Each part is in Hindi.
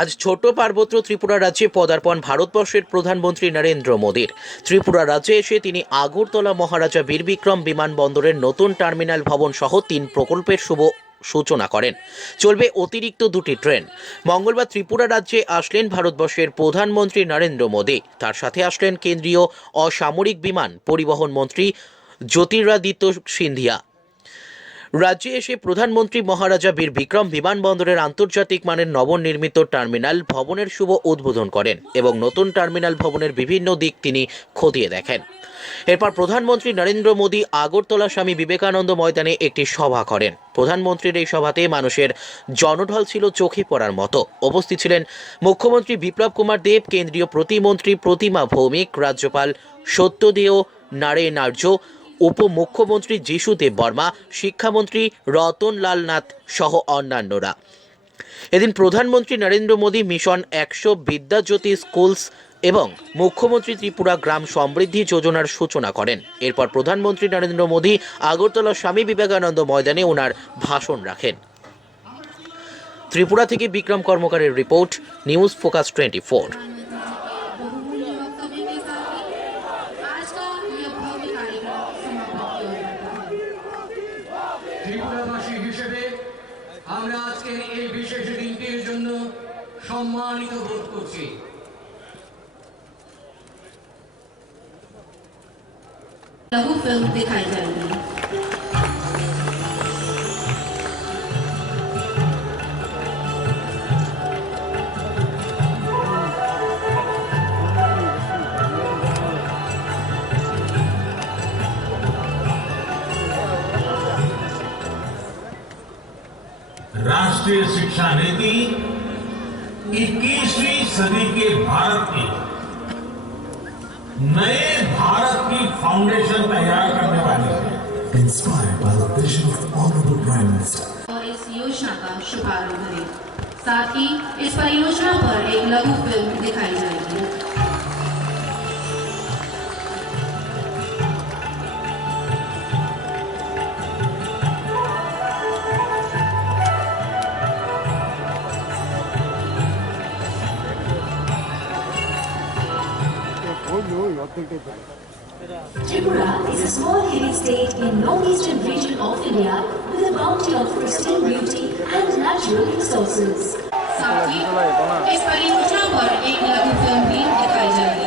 আজ ছোট পার্বত্য ত্রিপুরা রাজ্যে পদার্পণ ভারতবর্ষের প্রধানমন্ত্রী নরেন্দ্র মোদীর। ত্রিপুরা রাজ্যে এসে তিনি আগরতলা মহারাজা বীর বিক্রম বিমানবন্দরের নতুন টার্মিনাল ভবন সহ ৩ প্রকল্পের শুভ সূচনা করেন। চলবে অতিরিক্ত 2টি ট্রেন। মঙ্গলবার ত্রিপুরা রাজ্যে আসলেন ভারতবর্ষের প্রধানমন্ত্রী নরেন্দ্র মোদী। তার সাথে আসলেন কেন্দ্রীয় অসামরিক বিমান পরিবহন মন্ত্রী জ্যোতিরাদিত্য সিন্ধিয়া। রাজ্যে এসে প্রধানমন্ত্রী মহারাজা বীর বিক্রম বিমানবন্দরের আন্তর্জাতিক মানের নবনির্মিত টার্মিনাল ভবনের শুভ উদ্বোধন করেন এবং নতুন টার্মিনাল ভবনের বিভিন্ন দিক তিনি খতিয়ে দেখেন। এরপর প্রধানমন্ত্রী নরেন্দ্র মোদী আগরতলা স্বামী বিবেকানন্দ ময়দানে একটি সভা করেন। প্রধানমন্ত্রীর এই সভাতে মানুষের জনঢল ছিল চোখে পড়ার মতো। উপস্থিত ছিলেন মুখ্যমন্ত্রী বিপ্লব কুমার দেব, কেন্দ্রীয় প্রতিমন্ত্রী প্রতিমা ভৌমিক, রাজ্যপাল সত্যদেও নারায়ণ আর্য, উপমুখ্যমন্ত্রী যিশু দেব বর্মা, শিক্ষামন্ত্রী রতনলাল নাথ সহ অন্যান্যরা। এদিন প্রধানমন্ত্রী নরেন্দ্র মোদী মিশন 100 বিদ্যাজ্যোতি স্কুলস এবং মুখ্যমন্ত্রী ত্রিপুরা গ্রাম সমৃদ্ধি যোজনার সূচনা করেন। এরপর প্রধানমন্ত্রী নরেন্দ্র মোদী আগরতলা স্বামী বিবেকানন্দ ময়দানে ওনার ভাষণ রাখেন। ত্রিপুরা থেকে বিক্রম কর্মকারের রিপোর্ট, নিউজ ফোকাস 24। ত্রিপুরাবাসী হিসেবে আমরা আজকের এই বিশেষ দিনটির জন্য সম্মানিত বোধ করছি। लघु फिल्म दिखाई जाएगी। राष्ट्रीय शिक्षा नीति 21वीं सदी के भारत की नए भारत की फाउंडेशन तैयार करने वाली है। Inspired by the vision of Honorable Prime Minister. और इस योजना का शुभारंभ करें। साथ ही इस परियोजना पर एक लघु फिल्म दिखाई जाएगी। Tripura is a small hilly state in northeastern region of India with a bounty of pristine beauty and natural resources. साथ ही इस परियोजना पर एक लघु फिल्म भी दिखाई जाएगी।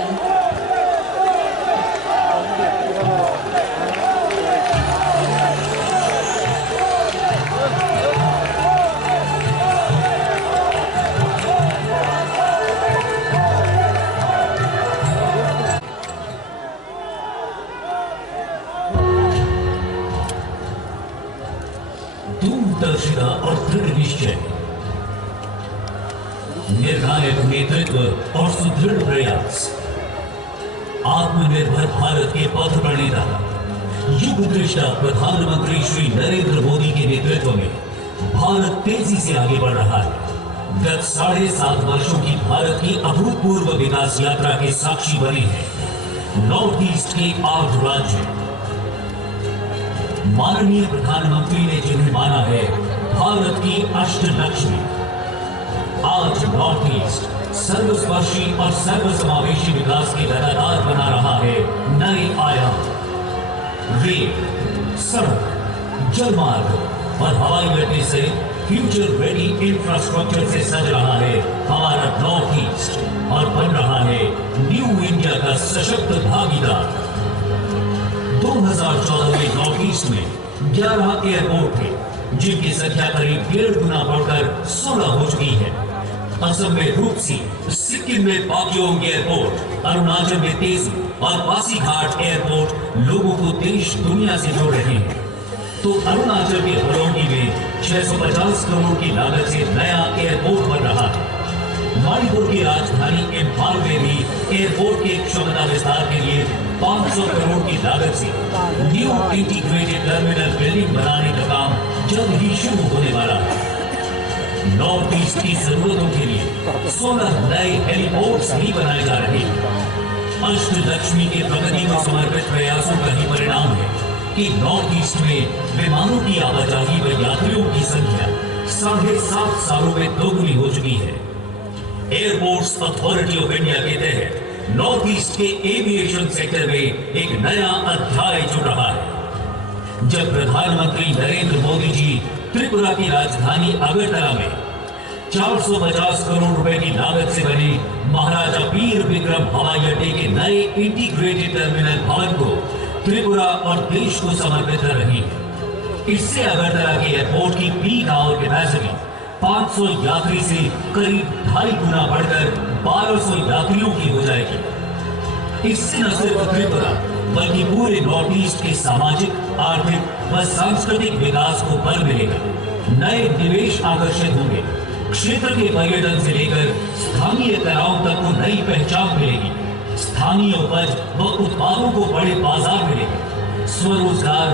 दूरदर्शिता और दृढ़ निश्चय, निर्णायक नेतृत्व और सुदृढ़ प्रयास, आत्मनिर्भर भारत के पथ प्रणेता युग दृष्टा प्रधानमंत्री श्री नरेंद्र मोदी के नेतृत्व में भारत तेजी से आगे बढ़ रहा है। गत 7.5 वर्षों की भारत की अभूतपूर्व विकास यात्रा के साक्षी बने हैं नॉर्थ ईस्ट के 8 राज्य। माननीय प्रधानमंत्री ने जिन्हें माना है भारत की अष्टलक्ष्मी, आज नॉर्थ ईस्ट सर्वस्पर्शी और सर्वसमावेशी विकास के लगातार बना रहा है नए आयाम। रेल, सड़क, जलमार्ग और हवाई अड्डे से फ्यूचर रेडी इंफ्रास्ट्रक्चर से सज रहा है हमारा नॉर्थ ईस्ट और बन रहा है न्यू इंडिया का सशक्त भागीदार। 2014 में नॉर्थ ईस्ट में 11 एयरपोर्ट थे, जिनकी संख्या करीब 1.5 गुना बढ़कर 16 हो चुकी है। असम में रूपसी, सिक्किम में पाक्योंग एयरपोर्ट, अरुणाचल में तेजू और पासीघाट एयरपोर्ट लोगों को देश दुनिया से जोड़ रहे हैं। तो अरुणाचल के हरोंगी में 650 करोड़ की लागत से नया एयरपोर्ट बन रहा है। मणिपुर की राजधानी इम्फाल में भी एयरपोर्ट के क्षमता विस्तार के लिए 500 करोड़ की लागत से न्यू इंटीग्रेटेड टर्मिनल बिल्डिंग बनाने का काम जल्द ही शुरू होने वाला है। नॉर्थ ईस्ट की जरूरतों के लिए 16 नए हेलीपोर्ट्स भी बनाए जा रहे हैं। अष्टलक्ष्मी के प्रगति को समर्पित प्रयासों का ही परिणाम है कि नॉर्थ ईस्ट में विमानों की आवाजाही व यात्रियों की संख्या 7.5 सालों में दोगुनी हो चुकी है। एयरपोर्ट्स अथॉरिटी ऑफ इंडिया के तहत नॉर्थ ईस्ट के एविएशन सेक्टर में एक नया अध्याय जुड़ रहा है। जब प्रधानमंत्री नरेंद्र मोदी जी त्रिपुरा की राजधानी अगरतला में 450 करोड़ रुपए की लागत से बने महाराजा वीर विक्रम हवाई अड्डे के नए इंटीग्रेटेड टर्मिनल भवन को त्रिपुरा और देश को समर्पित कर रही है। इससे अगरतला के एयरपोर्ट की पीक आवर कैपेसिटी 500 यात्री से करीब 2.5 गुना बढ़कर 1200 यात्रियों की हो जाएगी। इससे न सिर्फ त्रिपुरा बल्कि पूरे नॉर्थ ईस्ट के सामाजिक, आर्थिक व सांस्कृतिक विकास को बल मिलेगा। नए निवेश आकर्षित होंगे। क्षेत्र के पर्यटन से लेकर स्थानीय कलाओं तक को नई पहचान मिलेगी। स्थानीय उपज व उत्पादों को बड़े बाजार मिलेंगे। स्वरोजगार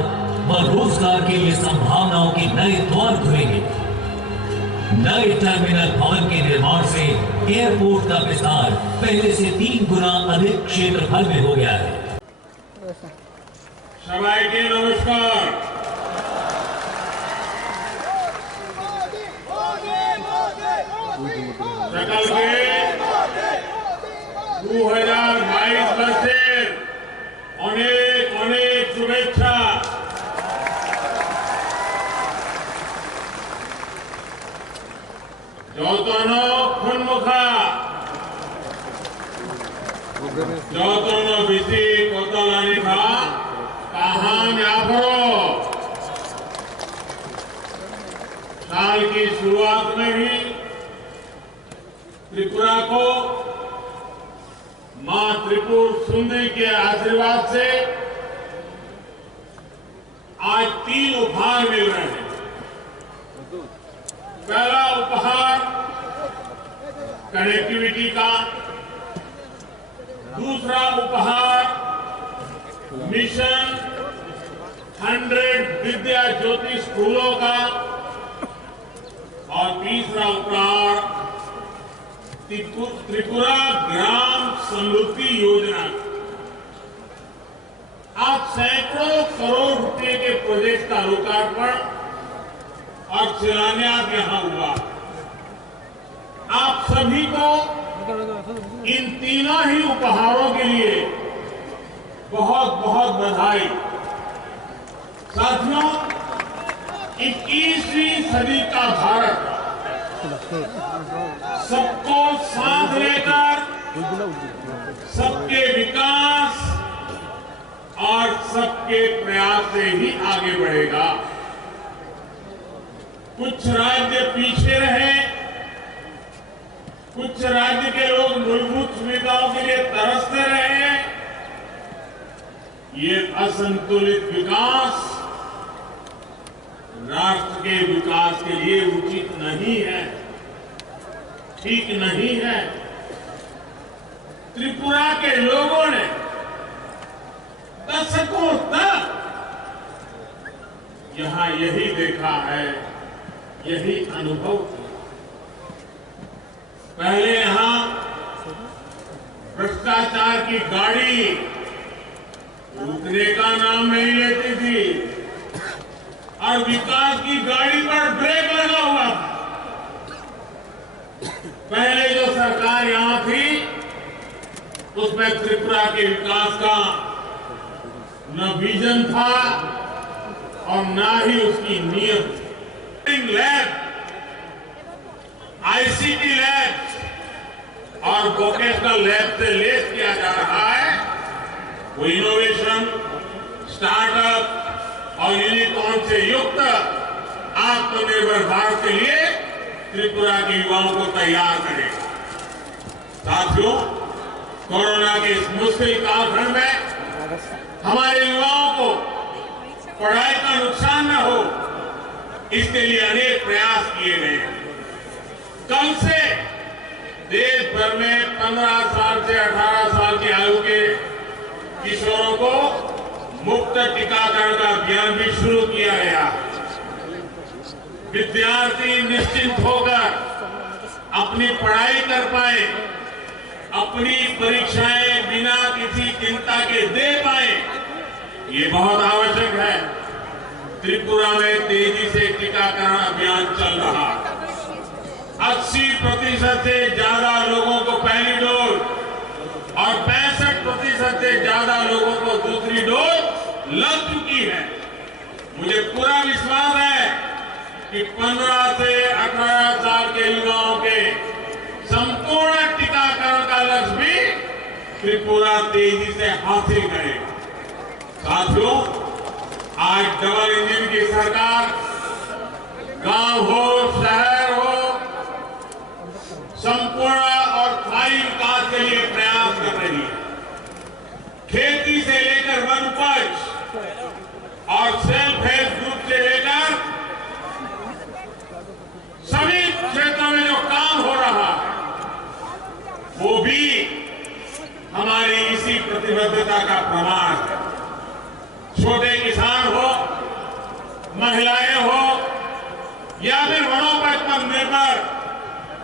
व रोजगार के लिए संभावनाओं के नए द्वार खुलेंगे। नए टर्मिनल भवन के निर्माण से एयरपोर्ट का विस्तार पहले से 3 गुना अधिक क्षेत्रफल में हो गया है। सबाइके नमस्कार। सकल के 2022 বর্ষের অনেক অনেক শুভেচ্ছা। যতন সন্মুখা যতন বেশি কতলানি খা कहान आफरो। साल की शुरुआत में ही त्रिपुरा को मां त्रिपुर सुंदरी के आशीर्वाद से आज 3 उपहार मिल रहे हैं। पहला उपहार कनेक्टिविटी का, दूसरा उपहार मिशन 100 विद्या ज्योति स्कूलों का और तीसरा उपहार त्रिपुरा ग्राम समृद्धि योजना। आज सैकड़ों करोड़ रुपए के प्रोजेक्ट का लोकार्पण और शिलान्यास यहां हुआ। आप सभी को इन तीनों ही उपहारों के लिए बहुत बहुत बधाई। साथियों, 21वीं सदी का भारत सबको साथ लेकर सबके विकास और सबके प्रयास से ही आगे बढ़ेगा। कुछ राज्य पीछे रहे, कुछ राज्य के लोग मूलभूत सुविधाओं के लिए तरसते रहे। ये असंतुलित विकास राष्ट्र के विकास के लिए उचित नहीं है, ठीक नहीं है। त्रिपुरा के लोगों ने दशकों तक यहां यही देखा है, यही अनुभव किया। पहले यहां भ्रष्टाचार की गाड़ी रुकने का नाम नहीं लेती थी और विकास की गाड़ी पर ब्रेक लगा हुआ था। पहले जो सरकार यहां थी उसमें त्रिपुरा के विकास का न विजन था और न ही उसकी नीयत। लैब, आईसीटी लैब और वोकेशनल लैब से लेस किया जा रहा है। वो इनोवेशन, स्टार्टअप और यूनिकॉर्न से युक्त आत्मनिर्भर भारत के लिए त्रिपुरा के युवाओं को तैयार करेगा। साथियों, कोरोना के इस मुश्किल कालखंड में हमारे युवाओं को पढ़ाई का नुकसान न हो, इसके लिए अनेक प्रयास किए गए हैं। कल से देश भर में 15 साल से 18 साल की आयु के किशोरों को मुफ्त टीकाकरण का अभियान भी शुरू किया गया। विद्यार्थी निश्चिंत होकर अपनी पढ़ाई कर पाए, अपनी परीक्षाएं बिना किसी चिंता के दे पाए, ये बहुत आवश्यक है। त्रिपुरा में तेजी से टीकाकरण अभियान चल रहा है। 80% से ज्यादा लोगों को पहली डोज और 65% से ज्यादा लोगों को दूसरी डोज लग चुकी है। मुझे पूरा विश्वास है कि 15 से 18 साल के युवाओं के संपूर्ण टीकाकरण का लक्ष्य भी त्रिपुरा तेजी से हासिल करेगा। साथियों, आज डबल इंजन की सरकार गांव हो शहर हो संपूर्ण और स्थायी विकास के लिए प्रयास कर रही है। खेती से लेकर वन उपज और सेल्फ हेल्प ग्रुप से लेकर सभी क्षेत्रों में जो काम हो रहा है वो भी हमारी इसी प्रतिबद्धता का प्रमाण है। छोटे किसान हो, महिलाएं हो या फिर वनोपज पर निर्भर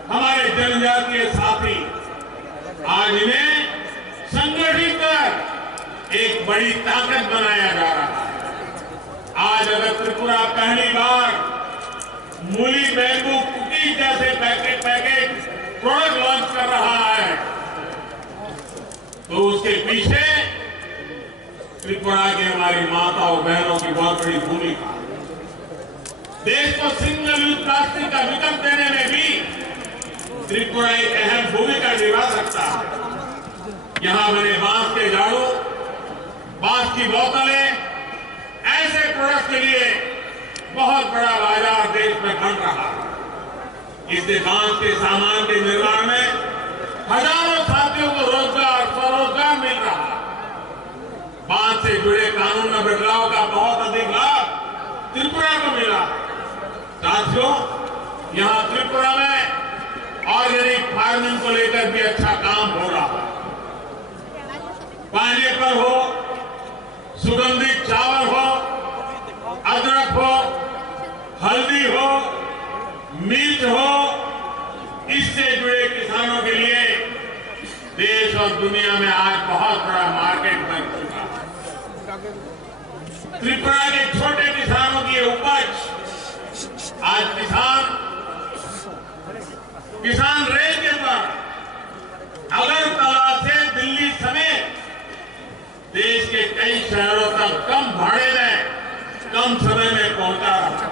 हमारे जनजातीय साथी, आज इन्हें संगठित कर एक बड़ी ताकत बनाया जा रहा है। आज अगर त्रिपुरा पहली बार मूली बैम्बू कुकीज जैसे पैकेज प्रोडक्ट लॉन्च कर रहा है तो उसके पीछे त्रिपुरा की हमारी माताओं बहनों की बहुत बड़ी भूमिका। देश को सिंगल यूज प्लास्टिक का विकल्प देने में भी त्रिपुरा एक अहम भूमिका निभा सकता है। यहां बने बांस के झाड़ू, बांस की बोतलें, ऐसे प्रोडक्ट के लिए बहुत बड़ा बाजार देश में बन रहा है। इससे बांस के सामान के निर्माण में हजारों साथियों को रोजगार, स्वरोजगार मिल रहा है। बांस से जुड़े कानून में बदलाव का बहुत अधिक लाभ त्रिपुरा को मिला है। साथियों, यहां त्रिपुरा में ऑर्गेनिक फार्मिंग को लेकर भी अच्छा काम हो रहा है। पाइनएप्पल हो, सुगंधित चावल हो, अदरक हो, हल्दी हो, मिर्च हो, इससे जुड़े किसानों के लिए देश और दुनिया में आज बहुत बड़ा मार्केट बन चुका है। त्रिपुरा के छोटे किसानों की उपज आज किसान रेल के पर अगरतला से दिल्ली समेत देश के कई शहरों तक कम भाड़े में, कम समय में पहुंचा रहा।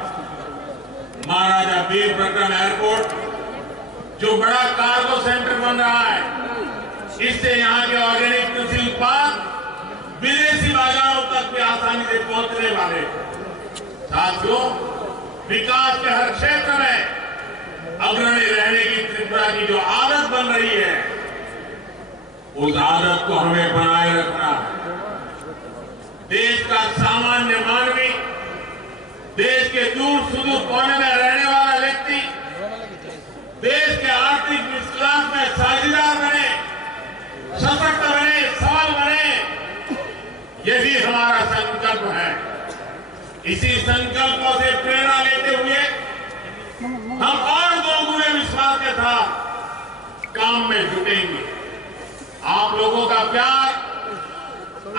महाराजा वीर विक्रम एयरपोर्ट जो बड़ा कार्गो सेंटर बन रहा है, इससे यहाँ के ऑर्गेनिक कृषि उत्पाद विदेशी बाजारों तक भी आसानी से पहुंचने वाले। साथियों, विकास के हर क्षेत्र में अग्रणी रहने की त्रिपुरा की जो आदत बन रही है, उस आदत को हमें बनाए रखना है। देश का सामान्य मानवी, देश के दूर सुदूर कोने में रहने वाला व्यक्ति देश के आर्थिक विकास में साझेदार बने, सशक्त बने, सबल बने, यही हमारा संकल्प है। इसी संकल्पों से प्रेरणा लेते हुए हम और दोगुने विश्वास के साथ काम में जुटेंगे। आप लोगों का प्यार,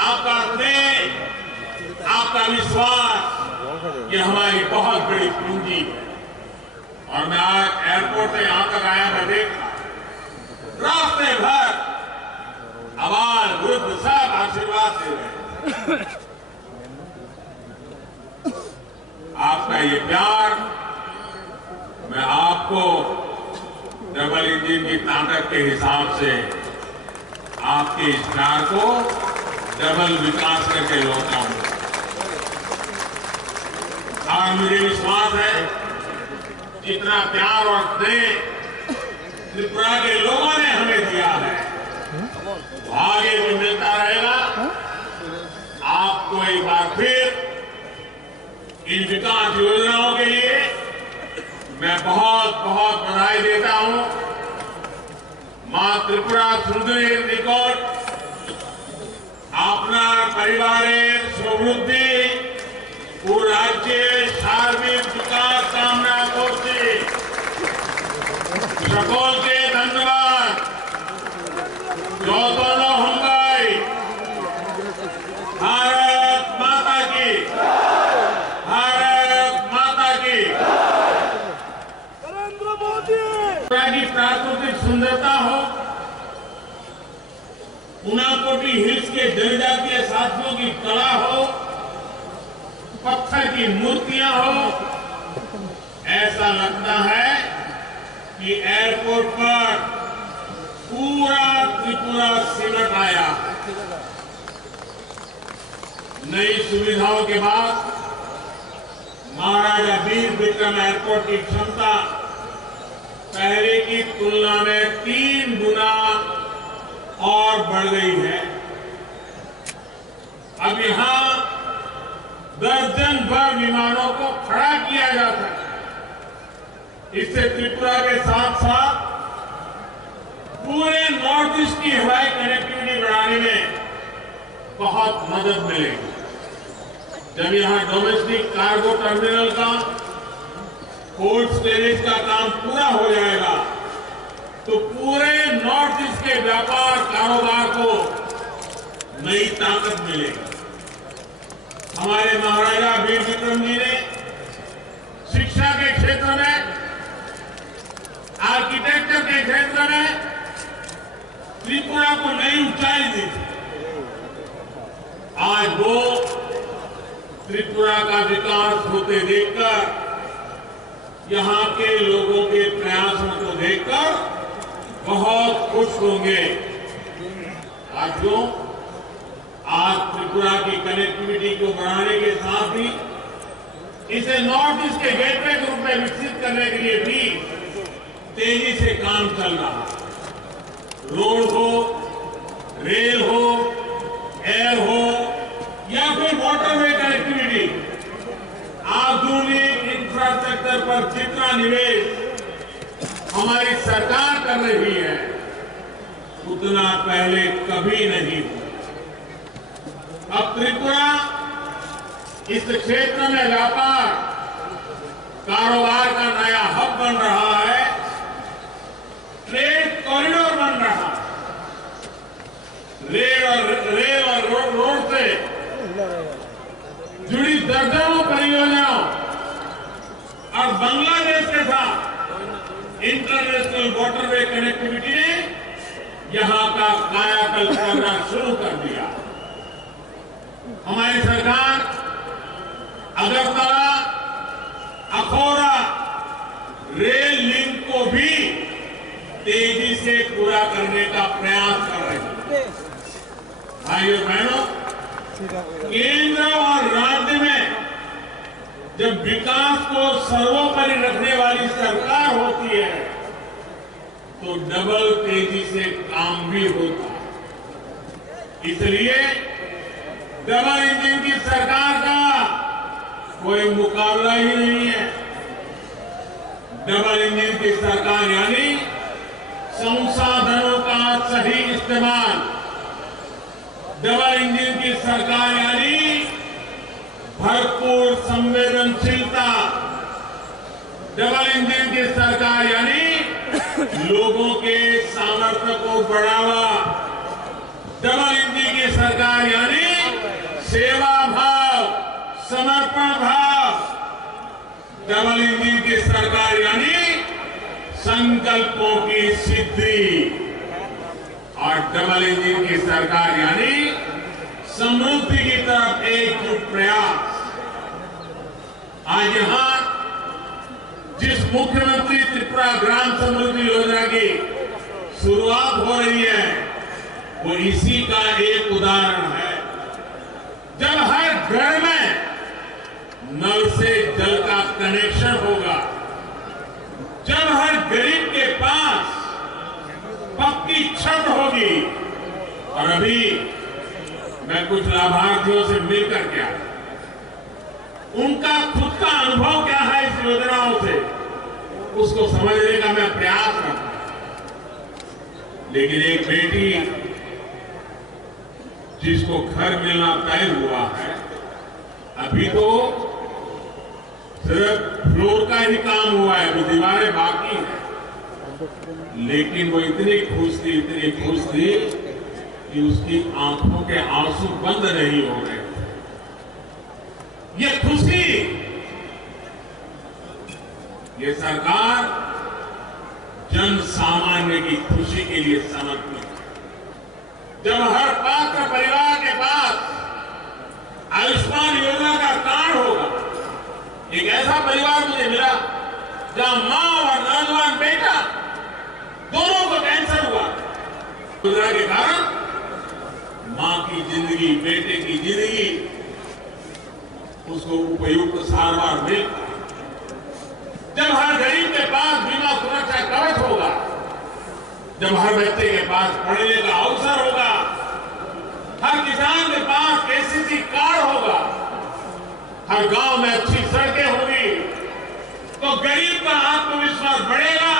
आपका स्नेह, आपका विश्वास, ये हमारी बहुत बड़ी पूंजी है। और मैं आज एयरपोर्ट से यहां तक आया, मैं देखा रास्ते भर आबाल वृद्ध सब आशीर्वाद दे रहे। आपका ये प्यार मैं आपको डबल इंजन की ताकत के हिसाब से आपके इस प्यार को डबल विकास करके लौटा हूं। और मुझे विश्वास है जितना प्यार और स्नेह त्रिपुरा के लोगों ने हमें दिया है वो आगे भी मिलता रहेगा। आपको एक बार फिर इन विकास योजनाओं के लिए मैं बहुत बहुत बधाई देता हूं। मां त्रिपुरा सुंदरी निकट আপনার পরিবারের সমৃদ্ধি ও রাজ্যের সার্বিক বিকাশ কামনা করছি। সকলকে ধন্যবাদ। যতন হংগাই, भारत माता की, भारत माता की। सुंदरता हो, उनाकोटी हिल्स के जनजातीय साथियों की कला हो, पत्थर की मूर्तियां हो, ऐसा लगता है कि एयरपोर्ट पर पूरा त्रिपुरा सिमट आया। नई सुविधाओं के बाद महाराजा वीर विक्रम एयरपोर्ट की क्षमता पहले की तुलना में 3 गुना और बढ़ गई है। अब यहां दर्जन भर विमानों को खड़ा किया जा सकता है। इससे त्रिपुरा के साथ साथ पूरे नॉर्थ ईस्ट की हवाई कनेक्टिविटी बढ़ाने में बहुत मदद मिलेगी। जब यहां डोमेस्टिक कार्गो टर्मिनल का, कोल्ड स्टोरेज का काम पूरा हो जाएगा तो पूरे नॉर्थ ईस्ट के व्यापार कारोबार को नई ताकत मिलेगी। हमारे महाराजा वीर विक्रम जी ने शिक्षा के क्षेत्र में, आर्किटेक्चर के क्षेत्र में त्रिपुरा को नई ऊंचाई दी थी। आज वो त्रिपुरा का विकास होते देखकर, यहां के लोगों के प्रयासों को देखकर बहुत खुश होंगे। साथियों, आज त्रिपुरा की कनेक्टिविटी को बढ़ाने के साथ ही इसे नॉर्थ ईस्ट के गेटवे के रूप में विकसित करने के लिए भी तेजी से काम चल रहा है। रोड हो, रेल हो, एयर हो या फिर वाटरवे कनेक्टिविटी, आधुनिक इंफ्रास्ट्रक्चर पर जितना निवेश हमारी सरकार कर रही है उतना पहले कभी नहीं हुआ। अब त्रिपुरा इस क्षेत्र में व्यापार कारोबार का नया हब बन रहा है, ट्रेड कॉरिडोर बन रहा है। रेल और रोड से जुड़ी दर्जनों परियोजनाओं और बांग्लादेश के साथ इंटरनेशनल वाटरवे कनेक्टिविटी ने यहां का कायाकल्प करना शुरू कर दिया। हमारी सरकार अगरतला अखौरा रेल लिंक को भी तेजी से पूरा करने का प्रयास कर रही है। भाइयों बहनों, केंद्र और राज्य में जब विकास को सर्वोपरि रखने वाली सरकार होती है तो डबल तेजी से काम भी होता है। इसलिए डबल इंजन की सरकार का कोई मुकाबला ही नहीं है। डबल इंजन की सरकार यानी संसाधनों का सही इस्तेमाल, डबल इंजन की सरकार यानी भरपूर संवेदनशीलता, डबल इंजन की सरकार यानी लोगों के सामर्थ्य को बढ़ावा, डबल इंजन की सरकार यानी सेवा भाव, समर्पण भाव, डबल इंजन की सरकार यानी संकल्पों की सिद्धि और डबल इंजन की सरकार यानी समृद्धि की तरफ एकजुट प्रयास। आज यहां जिस मुख्यमंत्री त्रिपुरा ग्राम समृद्धि योजना की शुरुआत हो रही है वो इसी का एक उदाहरण है। जब हर घर में नल से जल का कनेक्शन होगा, जब हर गरीब के पास पक्की छत होगी, और अभी मैं कुछ लाभार्थियों से मिलकर के आया, उनका खुद का अनुभव क्या है इस योजनाओं से, उसको समझने का मैं प्रयास करता हूं। लेकिन एक बेटी जिसको घर मिलना तय हुआ है, अभी तो सिर्फ फ्लोर का ही काम हुआ है, वो दीवारें बाकी हैं, लेकिन वो इतनी खुश थी कि उसकी आंखों के आंसू बंद नहीं हो रहे। ये खुशी, ये सरकार जन सामान्य की खुशी के लिए समर्पित है। जब हर पात्र परिवार के पास आयुष्मान योजना का कार्ड होगा, एक ऐसा परिवार मुझे मिला जहां मां और नौजवान बेटा दोनों को कैंसर हुआ, योजना के कारण मां की जिंदगी, बेटे की जिंदगी, उसको उपयुक्त सारवार मिल, जब हर गरीब के पास बीमा सुरक्षा कवच होगा, जब हर बच्चे के पास पढ़ने का अवसर होगा, हर किसान के पास केसीसी कार्ड होगा, हर गांव में अच्छी सड़कें होंगी, तो गरीब का आत्मविश्वास बढ़ेगा,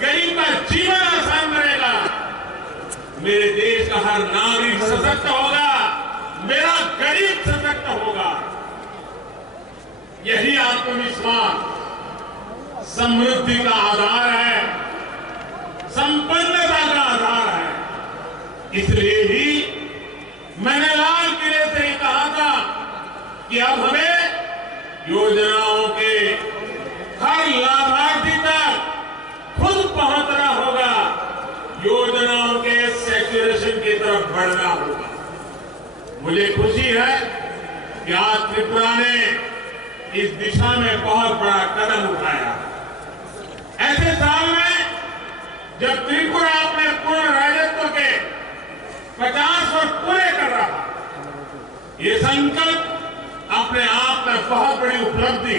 गरीब का जीवन आसान बनेगा, मेरे देश का हर नागरिक सशक्त होगा, मेरा गरीब सशक्त होगा। यही आत्मविश्वास समृद्धि का आधार है, संपन्नता का आधार है। इसलिए ही मैंने लाल किले से ही कहा था कि अब हमें योजनाओं के हर लाभार्थी तक खुद पहुंचना होगा, योजनाओं के सैचुरेशन की तरफ बढ़ना होगा। मुझे खुशी है कि आज त्रिपुरा ने इस दिशा में बहुत बड़ा कदम उठाया। ऐसे साल में जब त्रिपुरा अपने पूर्ण राजत्व के 50 वर्ष पूरे कर रहा, ये संकल्प अपने आप में बहुत बड़ी उपलब्धि।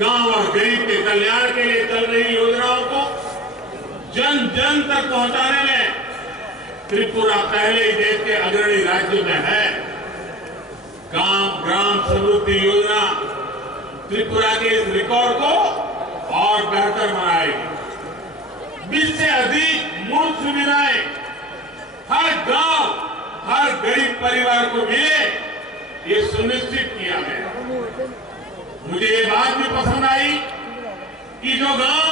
गांव और गरीब के कल्याण के लिए चल रही योजनाओं को जन जन तक पहुंचाने में त्रिपुरा पहले ही देश के अग्रणी राज्य में है। ग्राम समृद्धि योजना त्रिपुरा के इस रिकॉर्ड को और बेहतर बनाएगी। 20 से अधिक मूल सुविधाएं हर गांव, हर गरीब परिवार को मिले, ये सुनिश्चित किया गया। मुझे ये बात भी पसंद आई कि जो गांव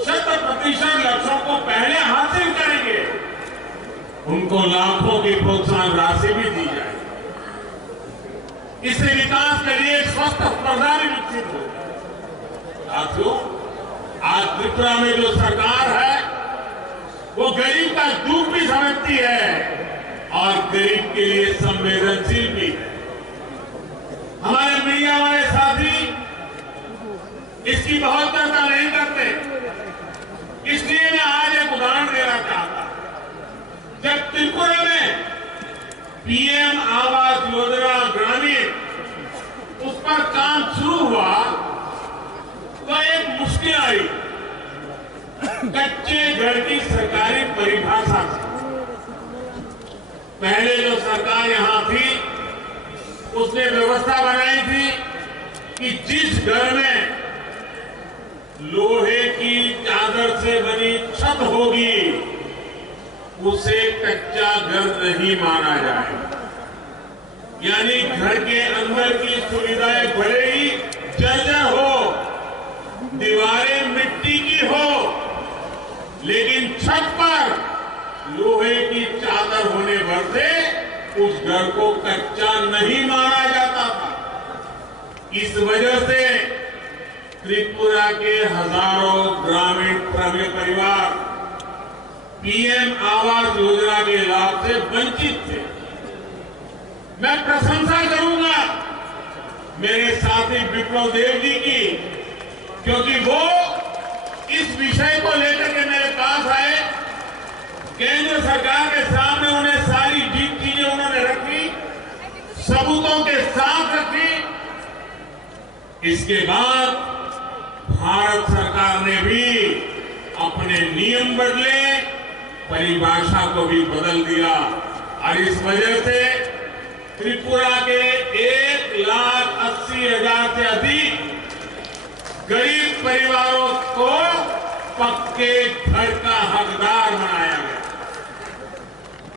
100% लक्ष्यों को पहले हासिल करेंगे, उनको लाखों की प्रोत्साहन राशि भी दी जाए। इससे विकास के लिए स्वस्थ स्पर्धा भी विकसित होगी। साथियों, आज त्रिपुरा में जो सरकार है वो गरीब का दुख भी समझती है और गरीब के लिए संवेदनशील भी है। हमारे मीडिया वाले साथी इसकी बहुत चर्चा नहीं करते, इसलिए मैं आज एक उदाहरण देना चाहता। जब त्रिपुरा में पीएम आवास योजना ग्रामीण उस पर काम शुरू हुआ तो एक मुश्किल आई। कच्चे घर की सरकारी परिभाषा थी। पहले जो सरकार यहां थी उसने व्यवस्था बनाई थी कि जिस घर में लोहे की चादर से बनी छत होगी उसे कच्चा घर नहीं माना जाए। यानी घर के अंदर की सुविधाएं भले ही जर्जर हो, दीवारें मिट्टी की हो, लेकिन छत पर लोहे की चादर होने भर से उस घर को कच्चा नहीं माना जाता था। इस वजह से त्रिपुरा के हजारों ग्रामीण परिवार पीएम आवास योजना के लाभ से वंचित थे। मैं प्रशंसा करूंगा मेरे साथी विप्लव देव जी की, क्योंकि वो इस विषय को लेकर के मेरे पास आए। केंद्र सरकार के सामने उन्हें सारी चीजें उन्होंने रखी, सबूतों के साथ रखी। इसके बाद भारत सरकार ने भी अपने नियम बदले, परिभाषा को भी बदल दिया और इस वजह से त्रिपुरा के 1,80,000 से अधिक गरीब परिवारों को पक्के घर का हकदार बनाया गया।